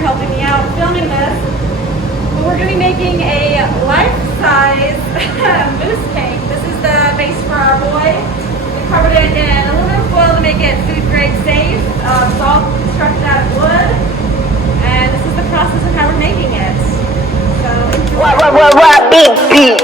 here helping me out filming this. But we're going to be making a life-size moose cake. This is the base for our boy. We covered it in a little bit of foil to make it food grade safe. It's all constructed out of wood. And this is the process of how we're making it. So enjoy. Big beat.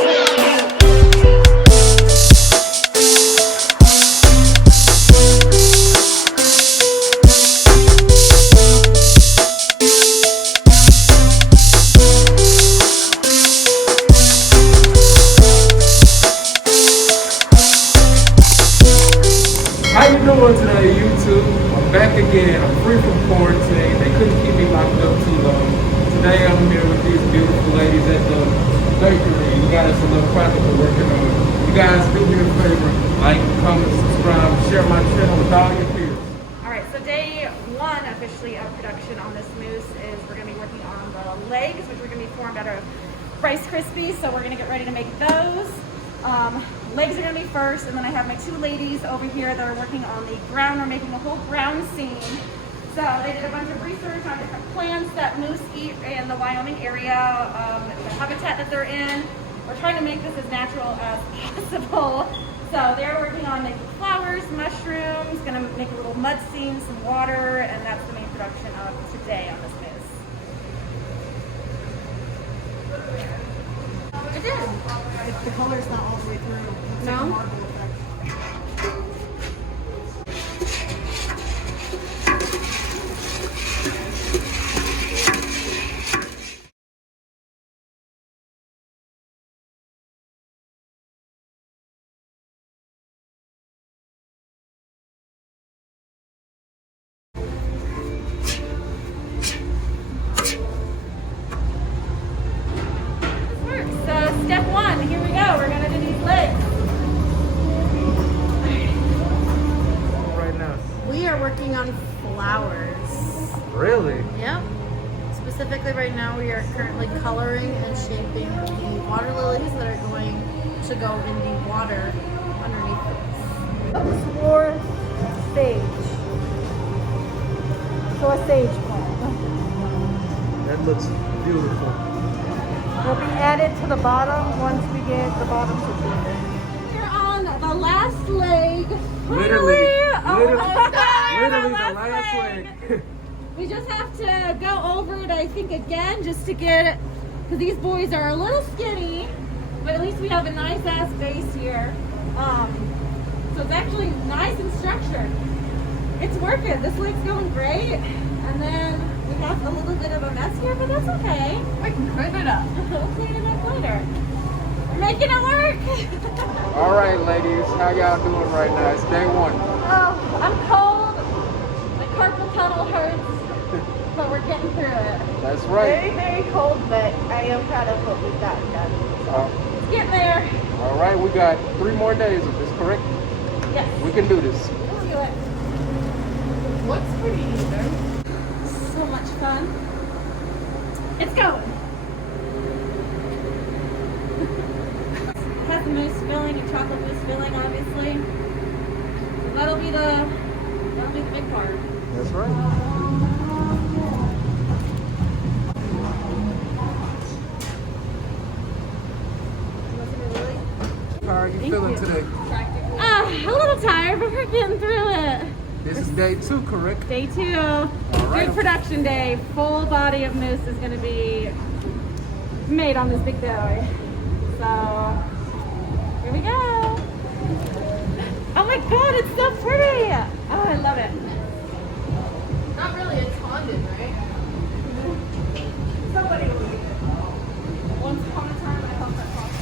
How you doing today, YouTube? I'm back again. I'm free from quarantine. They couldn't keep me locked up too long. Today I'm here with these beautiful ladies at the bakery. We got us a little project we're working on. You guys do me a favor, like, comment, subscribe, share my channel with all your peers. Alright, so day one officially of production on this moose is we're going to be working on the legs, which are going to be formed out of Rice Krispies. So we're going to get ready to make those. Legs are going to be first, and then I have my two ladies over here that are working on the ground. We're making a whole ground scene. So they did a bunch of research on different plants that moose eat in the Wyoming area, the habitat that they're in. We're trying to make this as natural as possible. So they're working on making flowers, mushrooms, going to make a little mud scene, some water, and that's the main production of today on this moose. I did. The color's not all the way through. It's No? like a marble effect. So step one, here we go. We're gonna do these legs. Right now. We are working on flowers. Really? Yep. Specifically right now we are currently coloring and shaping the water lilies that are going to go in the water underneath this. Explore sage. So a sage plant That looks beautiful. will be added to the bottom once we get the bottom situated. We're on the last leg. Literally, Almost there, literally the last leg. We just have to go over it, I think, again, just to get it, because these boys are a little skinny, but at least we have a nice ass base here. So it's actually nice and structured. It's working. This leg's going great. And then we have a little bit of a mess here, but that's okay. We can clean it up. We'll clean it up later. We're making it work. All right, ladies, how y'all doing right now? It's day one. Oh, I'm cold. My carpal tunnel hurts, but we're getting through it. That's right. Very, very cold, but I am proud of what we've gotten done. It's getting there. All right, we got 3 more days of this, correct? Yes. We can do this. Let's do it. Looks pretty even. So much fun. It's going. It has the moose filling and chocolate mousse filling, obviously. So that'll be the big part. That's right. How are you feeling today? A little tired, but we're getting through it. This is day 2, correct? Day 2. right. Good production day. Full body of moose is going to be made on this big boy. So, here we go. Oh my god, it's so pretty. Oh, I love it. Not really, it's haunted, right? Somebody will eat it. Once upon a time, I felt that possible.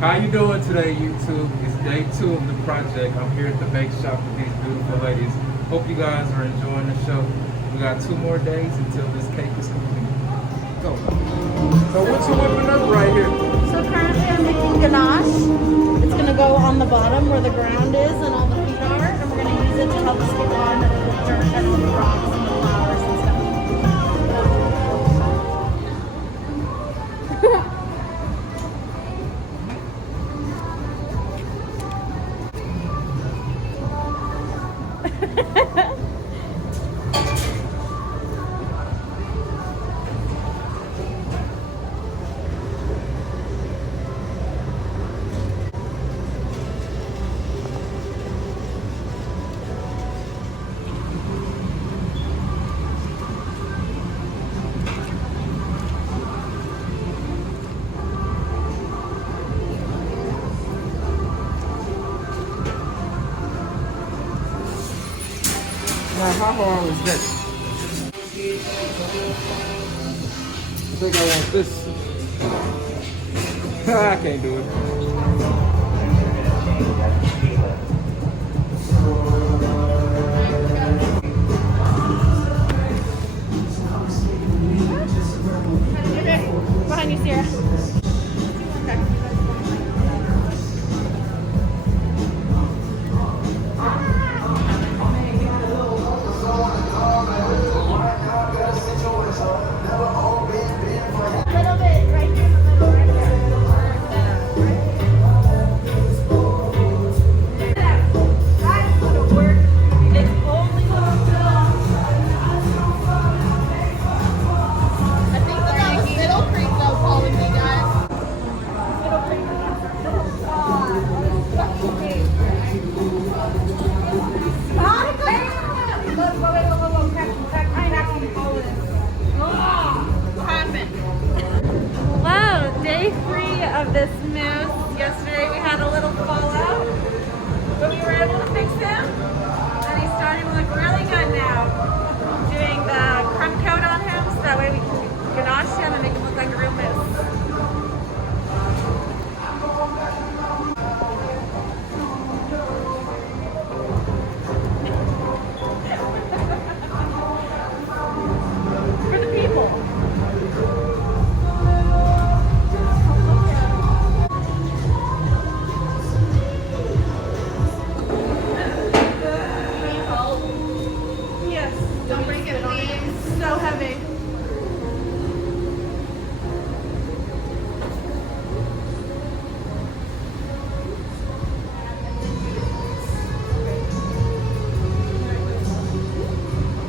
How you doing today, YouTube? It's day 2 of the project. I'm here at the bake shop with these beautiful ladies. Hope you guys are enjoying the show. We got 2 more days until this cake is complete. Go. So what you whipping up right here? So currently I'm making ganache. It's going to go on the bottom where the ground is and all the feet are. And we're going to use it to help stick on the dirt and the rocks and the flowers and stuff. how hard was that? I think I want this. I can't do it. Behind you, Sierra. Of this moose. Yesterday we had a little fallout, but we were able to fix him, and he's starting to look really good now. Doing the crumb coat on him, so that way we can ganache him and make him look like a real moose. For the people. So heavy.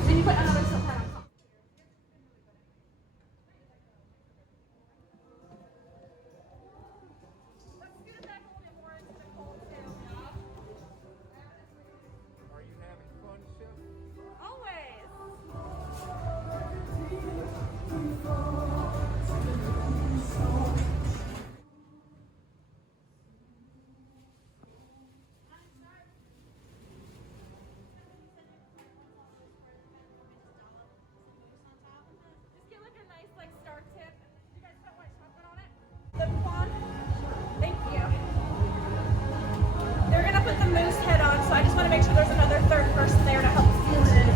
Then you put another silk hat on top. Let's get it back a little bit more into the cold too. Are you having fun, Chef? Always. Just get like a nice like star tip. You guys put white chocolate on it? The flan? Thank you. They're gonna put the moose head on, so I just want to make sure there's another third person there to help seal it in.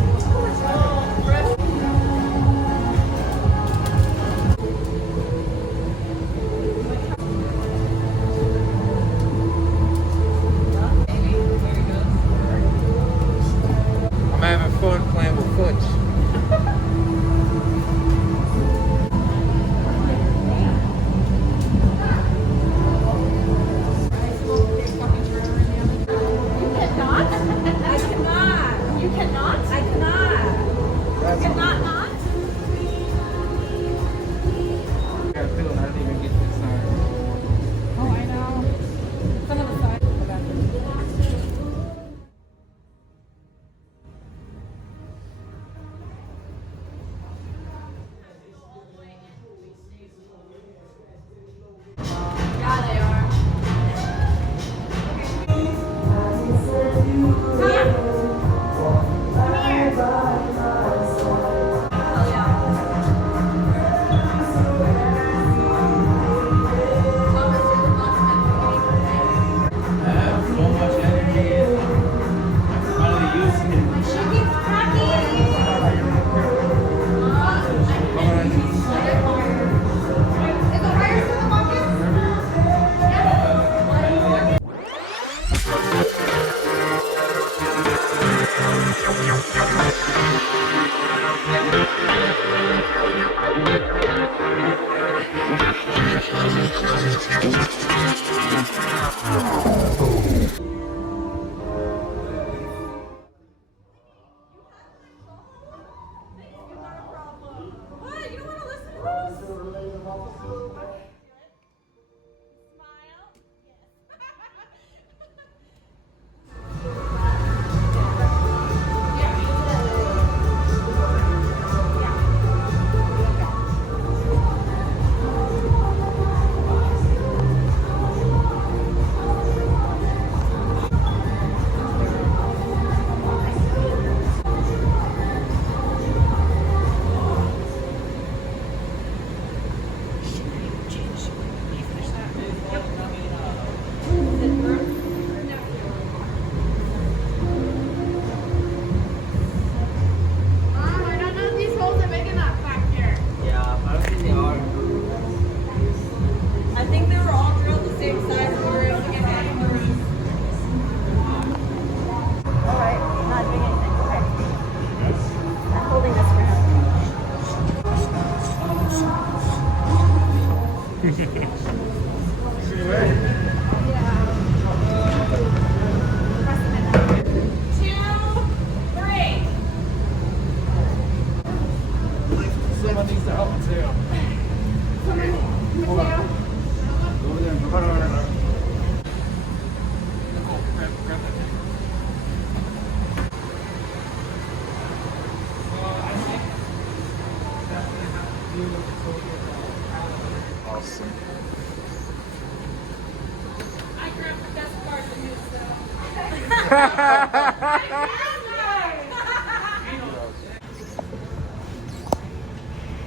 I'm having fun playing with fudge. needs to help Mateo. Hold on. Over there. Nicole, grab that. Awesome. I grabbed the best part of you, so.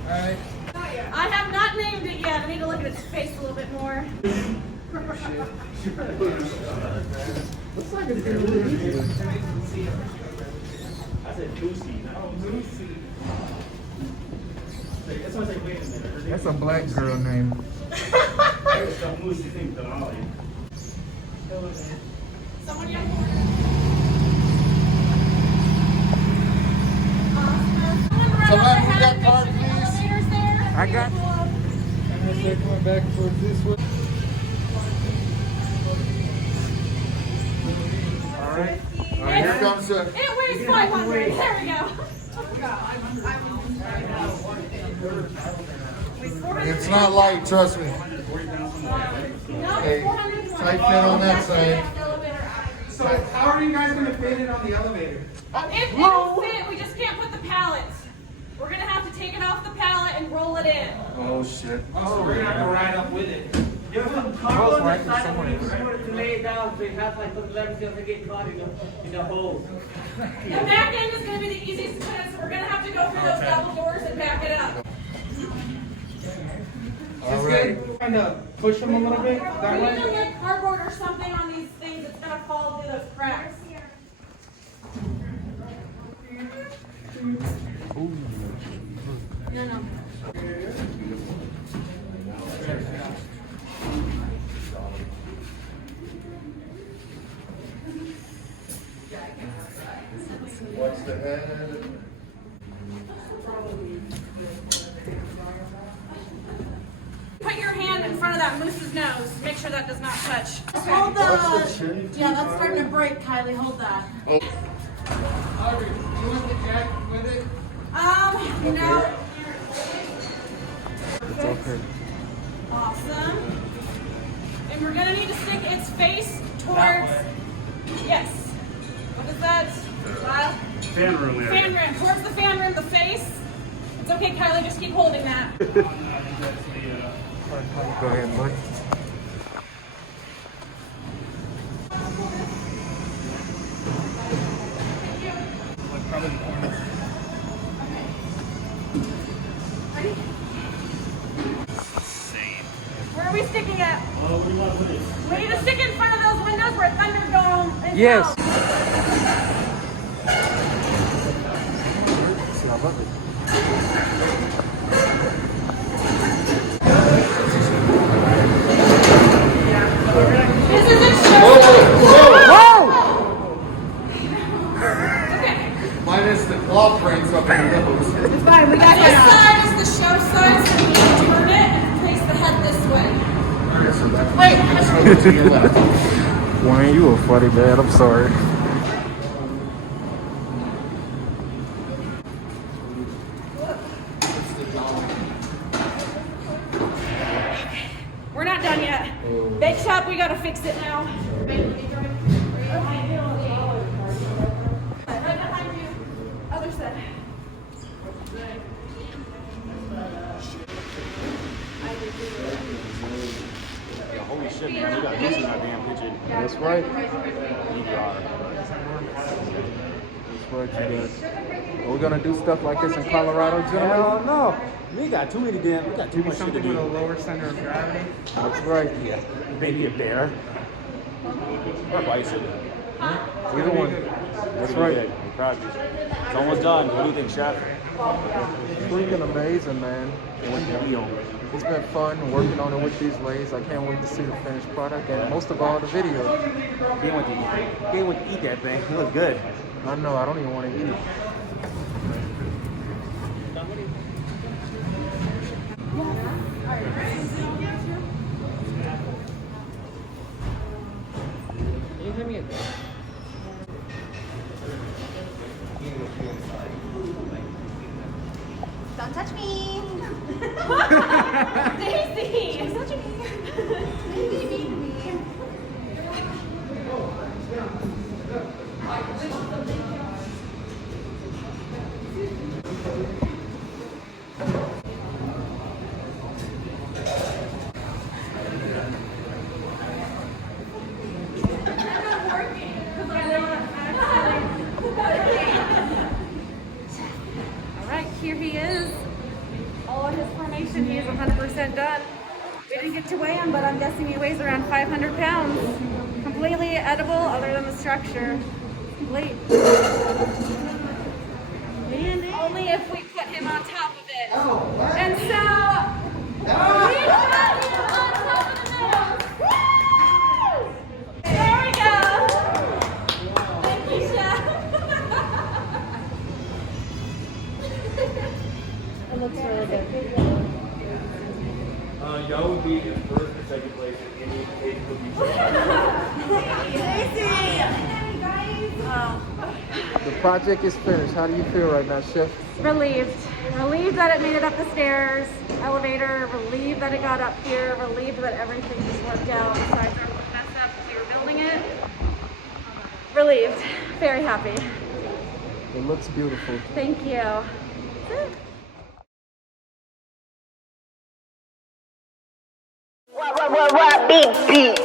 Alright. I have not named it yet. I need to look at its face a little bit more. Looks like it's gonna be good. I said Lucy. No, Lucy. That's why I said, wait a minute. That's a black girl name. There's a Lucy thing to Ollie. Someone yet? Somebody move that card, please. Elevators there. I got you. And as they're going back towards this way. Alright. Here comes the. It weighs 500. There we go. It's not light, trust me. No, Hey, 420. tight fit on that side. So how are you guys gonna fit it on the elevator? It'll fit. We just can't put the pallets. We're gonna have to take it off the pallet and roll it in. Oh shit. Oh, we're gonna have to ride up with it. There's some Most cargo on likely the side someone of is. the to lay it down, so you have like some leverage doesn't get caught in the hole. The back end is gonna be the easiest to put in, so we're gonna have to go through those double doors and back it up. Just get kind of push them a little bit We that need to way. get cardboard or something on these things. It's gonna fall through those cracks. No, no. What's the head? Put your hand in front of that moose's nose. Make sure that does not touch. Hold What's the the. chin? Yeah, that's starting to break, Kylie. Hold that. Audrey, do you want the jacket with it? No. It's okay. Awesome. And we're gonna need to stick its face towards. Yes. What is that? Fan room area. Fan rim. Towards the fan rim, the face. It's okay, Kylie. Just keep holding that. Go ahead, bud. Where are we sticking it? We need to stick it in front of those windows where Thunderdome is. Yes. out. This isn't show. Okay. Minus the claw prints up in the nose. It's fine. We got this side is the show side, so we need to turn it and place the head this way. Wait. To your left. Wayne, you a funny man. I'm sorry. We're not done yet. Bake shop, we gotta fix it now. Right behind you. Other side. Holy shit, man. We got Lucy in that damn kitchen. That's right. You got her. That's right, you guys. Are we gonna do stuff like this in Colorado, gentlemen? Hell no. We got too many damn. We got too much shit to do. lower center of gravity. That's right. Yeah. Maybe a bear. Or a bison. Either one. That's right. I'm proud of you. It's almost done. What do you think, Chef? Freaking amazing, man. It's been fun working on it with these lathes. I can't wait to see the finished product and most of all the video. Can't wait to eat that thing. It looks good. I know, I don't even want to eat it. Can you give me a Don't touch me. Daisy! She's such a Alright, here he is. All of his formation, he is 100% done. We didn't get to weigh him, but I'm guessing he weighs around 500 pounds. Completely edible, other than the structure. Complete. Only if we put him on top of it. And so, we put him on top of the nose. Woo! There we go. Thank you, Chef. It looks really good. Y'all would be in first or second place in any cake cookie show. The project is finished. How do you feel right now, Chef? Relieved. Relieved that it made it up the stairs, elevator, relieved that it got up here, relieved that everything just worked out besides our little mess up as we were building it. Relieved. Very happy. It looks beautiful. Thank you. Big beat.